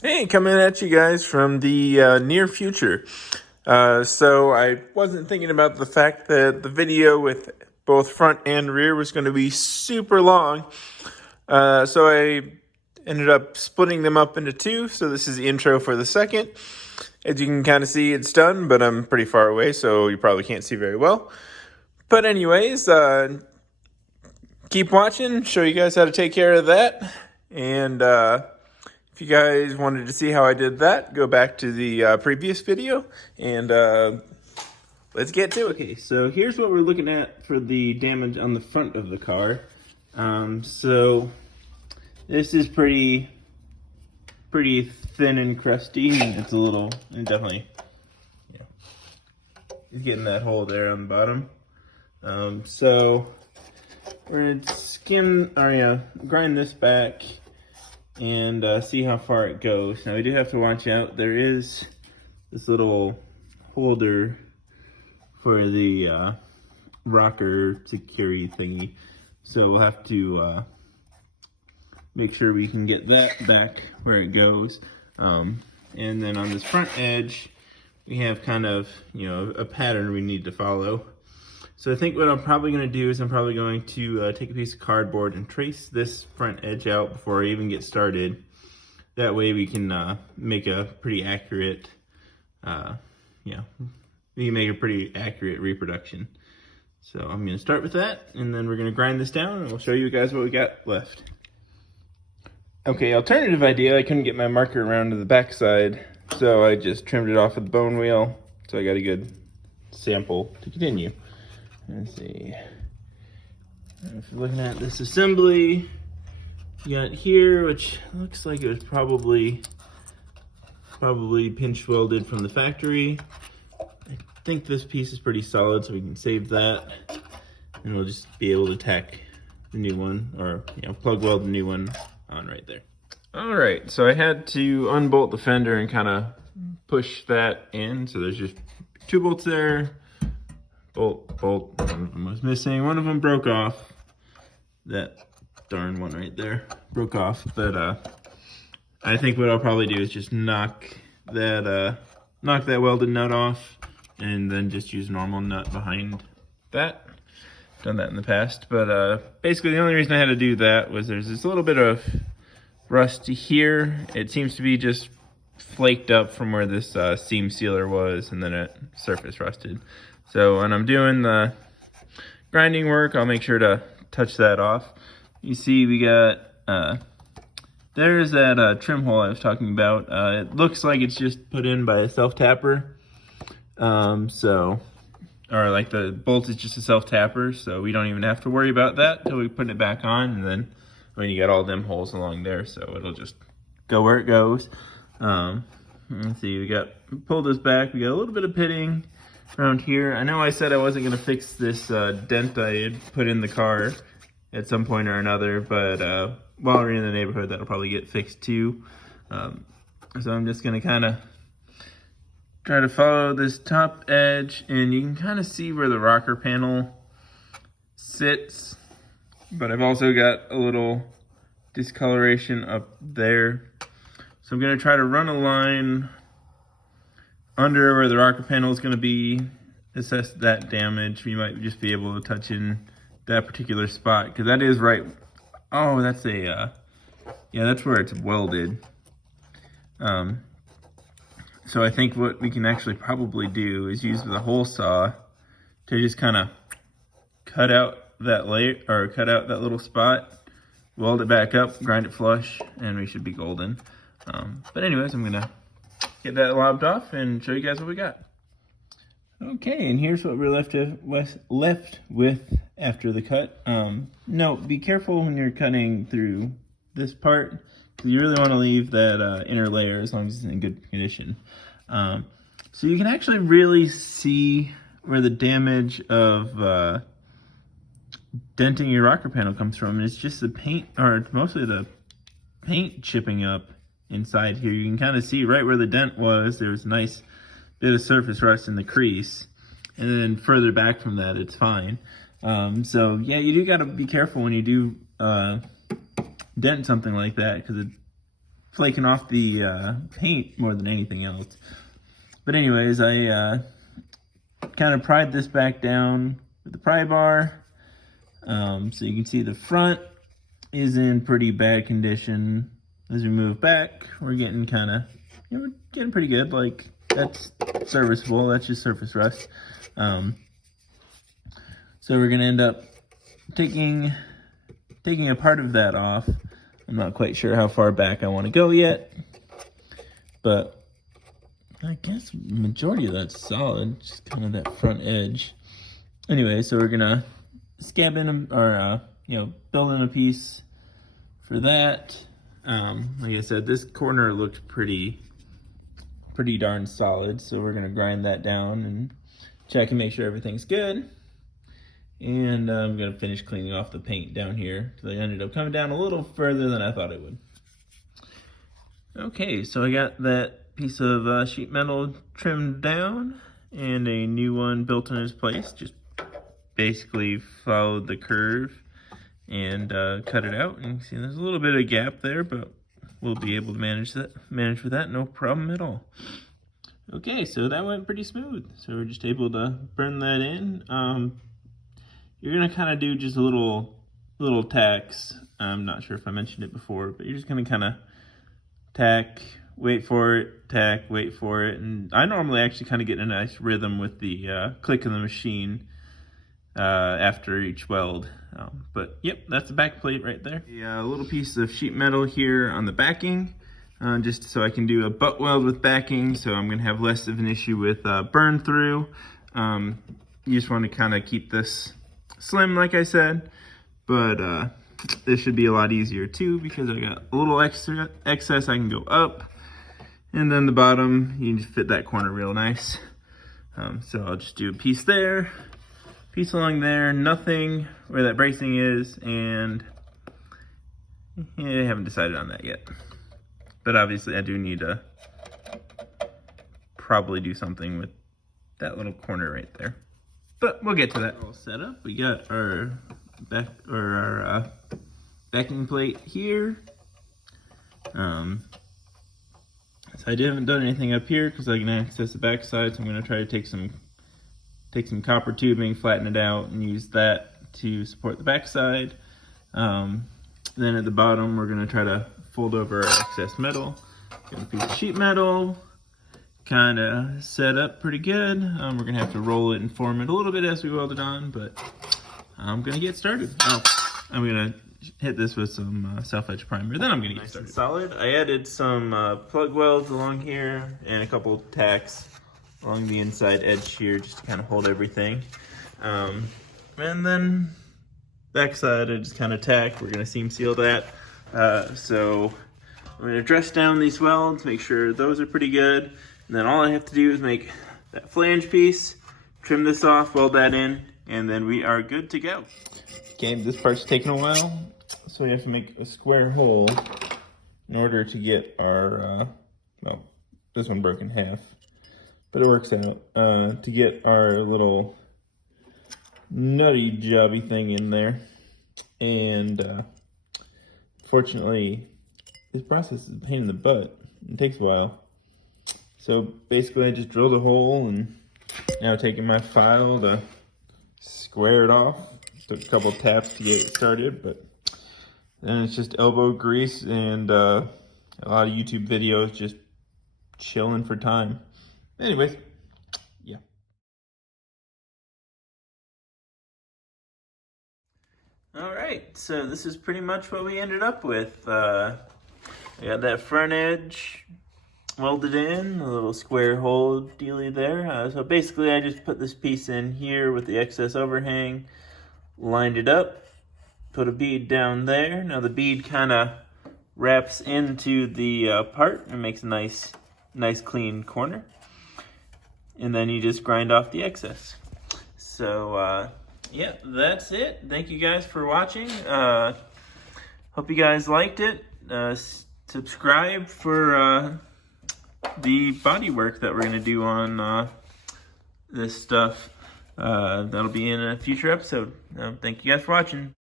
Hey, coming at you guys from the near future. So I wasn't thinking about the fact that the video with both front and rear was going to be super long. So I ended up splitting them up into two. So this is the intro for the second. As you can kind of see, it's done, but I'm pretty far away, so you probably can't see very well. But anyways, keep watching, show you guys how to take care of that. And if you guys wanted to see how I did that, go back to the previous video and let's get to it. Okay, so here's what we're looking at for the damage on the front of the car. So this is pretty thin and crusty. It's a little, and definitely, it's getting that hole there on the bottom. So we're gonna grind this back and see how far it goes. Now we do have to watch out. There is this little holder for the rocker security thingy, so we'll have to make sure we can get that back where it goes. And then on this front edge, we have kind of, a pattern we need to follow. So I think what I'm probably going to do is I'm probably going to take a piece of cardboard and trace this front edge out before I even get started. That way we can make a pretty accurate, we can make a pretty accurate reproduction. So I'm going to start with that, and then we're going to grind this down, and we'll show you guys what we got left. Okay, alternative idea, I couldn't get my marker around to the back side, so I just trimmed it off with the bone wheel, so I got a good sample to continue. Let's see. If you're looking at this assembly, you got here, which looks like it was probably pinch welded from the factory. I think this piece is pretty solid, so we can save that, and we'll just be able to tack the new one, or plug weld the new one on right there. All right, so I had to unbolt the fender and kind of push that in. So there's just two bolts there. Bolt, one of them was missing. One of them broke off. That darn one right there broke off. But I think what I'll probably do is just knock that welded nut off, and then just use a normal nut behind that. Done that in the past, but basically the only reason I had to do that was there's this little bit of rust here. It seems to be just flaked up from where this seam sealer was, and then it surface rusted. So when I'm doing the grinding work, I'll make sure to touch that off. You see we got, there's that trim hole I was talking about. It looks like it's just put in by a self-tapper. Or like the bolt is just a self-tapper, so we don't even have to worry about that until we put it back on, and then when you got all them holes along there, so it'll just go where it goes. Let's see, we pulled this back, we got a little bit of pitting around here. I know I said I wasn't gonna fix this dent I had put in the car at some point or another, but while we're in the neighborhood, that'll probably get fixed too. So I'm just gonna kind of try to follow this top edge, and you can kind of see where the rocker panel sits, but I've also got a little discoloration up there. So I'm gonna try to run a line under where the rocker panel is gonna be, assess that damage. We might just be able to touch in that particular spot, because that is right. Oh, that's yeah, that's where it's welded. So I think what we can actually probably do is use the hole saw to just kind of cut out that layer, or cut out that little spot, weld it back up, grind it flush, and we should be golden. But anyways, I'm gonna get that lobbed off and show you guys what we got. Okay, and here's what we're left with after the cut. No, be careful when you're cutting through this part, because you really want to leave that inner layer as long as it's in good condition. So you can actually really see where the damage of denting your rocker panel comes from, and it's just the paint, or it's mostly the paint chipping up inside here. You can kind of see right where the dent was, there was a nice bit of surface rust in the crease, and then further back from that it's fine. So yeah, you do got to be careful when you do dent something like that, because flaking off the paint more than anything else. But anyways, I kind of pried this back down with the pry bar. So you can see the front is in pretty bad condition. As we move back, we're getting kind of, we're getting pretty good. Like, that's serviceable. That's just surface rust. So we're gonna end up taking a part of that off. I'm not quite sure how far back I want to go yet, but I guess the majority of that's solid, just kind of that front edge. Anyway, so we're gonna scab in, or build in a piece for that. Like I said, this corner looked pretty darn solid, so we're gonna grind that down and check and make sure everything's good. And I'm gonna finish cleaning off the paint down here, because I ended up coming down a little further than I thought it would. Okay, so I got that piece of sheet metal trimmed down and a new one built in its place. Just basically followed the curve and cut it out. And you can see there's a little bit of gap there, but we'll be able to manage with that, no problem at all. Okay, so that went pretty smooth. So we're just able to burn that in. You're gonna kind of do just a little tacks. I'm not sure if I mentioned it before, but you're just gonna kind of tack, wait for it, tack, wait for it. And I normally actually kind of get a nice rhythm with the click of the machine after each weld. But yep, that's the back plate right there. A little piece of sheet metal here on the backing, just so I can do a butt weld with backing, so I'm gonna have less of an issue with burn through. You just want to kind of keep this slim, like I said, but this should be a lot easier too, because I got a little extra excess I can go up, and then the bottom, you can just fit that corner real nice. So I'll just do a piece there, piece along there, nothing where that bracing is, and I haven't decided on that yet. But obviously I do need to probably do something with that little corner right there. But we'll get to that. All set up. We got our backing plate here. So I haven't done anything up here because I can access the back side. So I'm going to try to take some copper tubing, flatten it out, and use that to support the back side. Then at the bottom, we're going to try to fold over our excess metal. Get a piece of sheet metal, kind of set up pretty good. We're gonna have to roll it and form it a little bit as we weld it on, but I'm gonna get started. I'm gonna hit this with some self-etch primer, then I'm gonna get started. Solid. I added some plug welds along here and a couple tacks along the inside edge here just to kind of hold everything. And then backside I just kind of tack. We're gonna seam seal that. So I'm gonna dress down these welds, make sure those are pretty good. And then all I have to do is make that flange piece, trim this off, weld that in, and then we are good to go. Okay, this part's taking a while, so we have to make a square hole in order to get our, well, this one broke in half, but it works out, to get our little nutty jobby thing in there. And fortunately, this process is a pain in the butt. It takes a while. So basically I just drilled a hole and now taking my file to square it off. Took a couple taps to get it started, but then it's just elbow grease and a lot of YouTube videos just chilling for time. Anyways, yeah. All right, so this is pretty much what we ended up with. I got that front edge welded in, a little square hole dealy there. So basically I just put this piece in here with the excess overhang, lined it up, put a bead down there. Now the bead kind of wraps into the part and makes a nice clean corner. And then you just grind off the excess. So yeah, that's it. Thank you guys for watching. Hope you guys liked it. Subscribe for the body work that we're going to do on this stuff. That'll be in a future episode. Thank you guys for watching.